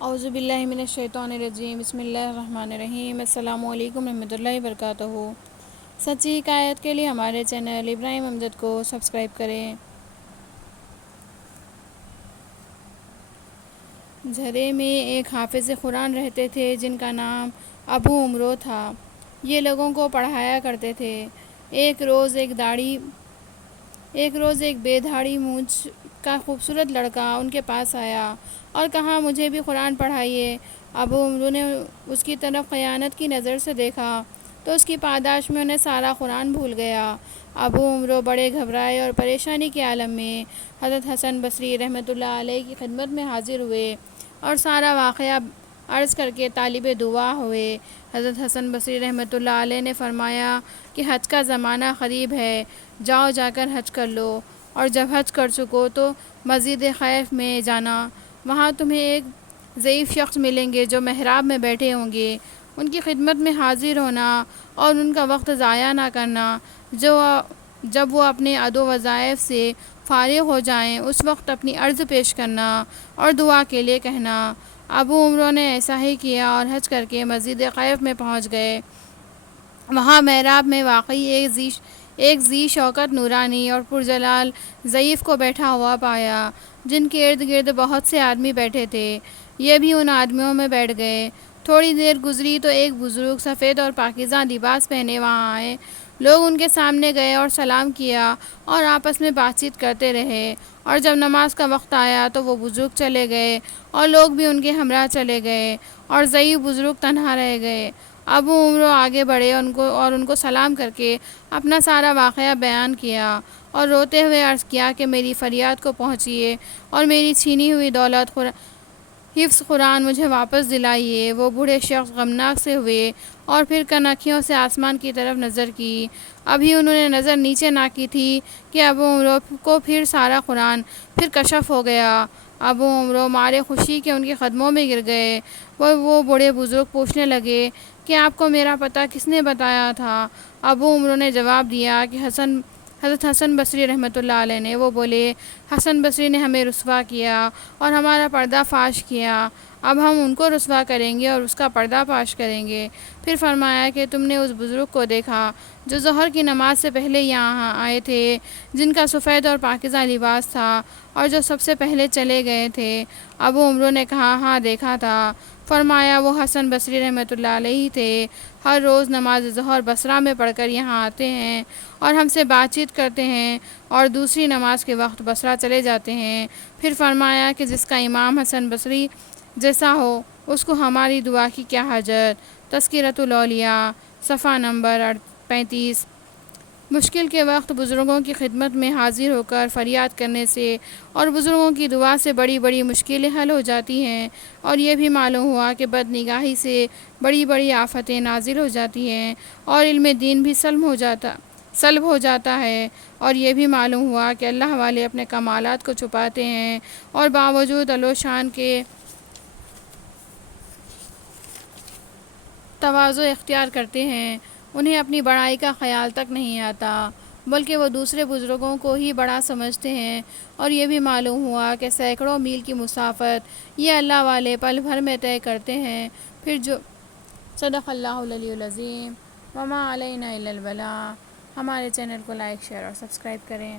اعوذ باللہ من الشیطان الرجیم، بسم اللہ الرحمن الرحیم۔ السلام علیکم ورحمۃ اللہ وبرکاتہ۔ سچی حکایت کے لیے ہمارے چینل ابراہیم امجد کو سبسکرائب کریں۔ جھرے میں ایک حافظ قرآن رہتے تھے جن کا نام ابو عمرو تھا۔ یہ لوگوں کو پڑھایا کرتے تھے۔ ایک روز ایک بے دھاڑی مونچھ کا خوبصورت لڑکا ان کے پاس آیا اور کہا، مجھے بھی قرآن پڑھائیے۔ ابو عمرو نے اس کی طرف خیانت کی نظر سے دیکھا تو اس کی پاداش میں انہیں سارا قرآن بھول گیا۔ ابو عمرو بڑے گھبرائے اور پریشانی کے عالم میں حضرت حسن بصری رحمۃ اللہ علیہ کی خدمت میں حاضر ہوئے اور سارا واقعہ عرض کر کے طالب دعا ہوئے۔ حضرت حسن بصری رحمۃ اللہ علیہ نے فرمایا کہ حج کا زمانہ قریب ہے، جا کر حج کر لو، اور جب حج کر چکو تو مسجد خیف میں جانا۔ وہاں تمہیں ایک ضعیف شخص ملیں گے جو محراب میں بیٹھے ہوں گے۔ ان کی خدمت میں حاضر ہونا اور ان کا وقت ضائع نہ کرنا۔ جب وہ اپنے عدو وظائف سے فارغ ہو جائیں اس وقت اپنی عرض پیش کرنا اور دعا کے لیے کہنا۔ ابو عمرو نے ایسا ہی کیا اور حج کر کے مسجد خیف میں پہنچ گئے۔ وہاں محراب میں واقعی ایک ذی شوکت نورانی اور پرجلال ضعیف کو بیٹھا ہوا پایا، جن کے ارد گرد بہت سے آدمی بیٹھے تھے۔ یہ بھی ان آدمیوں میں بیٹھ گئے۔ تھوڑی دیر گزری تو ایک بزرگ سفید اور پاکیزہ لباس پہنے وہاں آئے۔ لوگ ان کے سامنے گئے اور سلام کیا اور آپس میں بات چیت کرتے رہے، اور جب نماز کا وقت آیا تو وہ بزرگ چلے گئے اور لوگ بھی ان کے ہمراہ چلے گئے اور ضعیف بزرگ تنہا رہ گئے۔ ابو عمرو آگے بڑھے اور ان کو سلام کر کے اپنا سارا واقعہ بیان کیا اور روتے ہوئے عرض کیا کہ میری فریاد کو پہنچیے اور میری چھینی ہوئی دولت حفظ قرآن مجھے واپس دلائیے۔ وہ بوڑھے شخص غمناک سے ہوئے اور پھر کنکھیوں سے آسمان کی طرف نظر کی۔ ابھی انہوں نے نظر نیچے نہ کی تھی کہ ابو عمرو کو پھر سارا قرآن پھر کشف ہو گیا۔ ابو عمرو مارے خوشی کے ان کے قدموں میں گر گئے۔ وہ بوڑھے بزرگ پوچھنے لگے کہ آپ کو میرا پتہ کس نے بتایا تھا؟ ابو عمرو نے جواب دیا کہ حضرت حسن بصری رحمۃ اللہ علیہ نے۔ وہ بولے، حسن بصری نے ہمیں رسوا کیا اور ہمارا پردہ فاش کیا، اب ہم ان کو رسوا کریں گے اور اس کا پردہ فاش کریں گے۔ پھر فرمایا کہ تم نے اس بزرگ کو دیکھا جو ظہر کی نماز سے پہلے یہاں آئے تھے، جن کا سفید اور پاکیزہ لباس تھا اور جو سب سے پہلے چلے گئے تھے؟ ابو عمرو نے کہا، ہاں دیکھا تھا۔ فرمایا، وہ حسن بصری رحمۃ اللہ علیہ تھے۔ ہر روز نماز ظہر بصرہ میں پڑھ کر یہاں آتے ہیں اور ہم سے بات چیت کرتے ہیں اور دوسری نماز کے وقت بصرہ چلے جاتے ہیں۔ پھر فرمایا کہ جس کا امام حسن بصری جیسا ہو اس کو ہماری دعا کی کیا حاجت۔ تذکرۃ الاولیاء، صفحہ نمبر 35۔ مشکل کے وقت بزرگوں کی خدمت میں حاضر ہو کر فریاد کرنے سے اور بزرگوں کی دعا سے بڑی بڑی مشکلیں حل ہو جاتی ہیں، اور یہ بھی معلوم ہوا کہ بد نگاہی سے بڑی بڑی آفتیں نازل ہو جاتی ہیں اور علم دین بھی سلب ہو جاتا ہے، اور یہ بھی معلوم ہوا کہ اللہ والے اپنے کمالات کو چھپاتے ہیں اور باوجود علو شان کے تواضع اختیار کرتے ہیں۔ انہیں اپنی بڑائی کا خیال تک نہیں آتا، بلکہ وہ دوسرے بزرگوں کو ہی بڑا سمجھتے ہیں، اور یہ بھی معلوم ہوا کہ سینکڑوں میل کی مسافت یہ اللہ والے پل بھر میں طے کرتے ہیں۔ پھر جو صدق اللہ العلی العظیم۔ وما علینا الا البلاغ۔ ہمارے چینل کو لائک، شیئر اور سبسکرائب کریں۔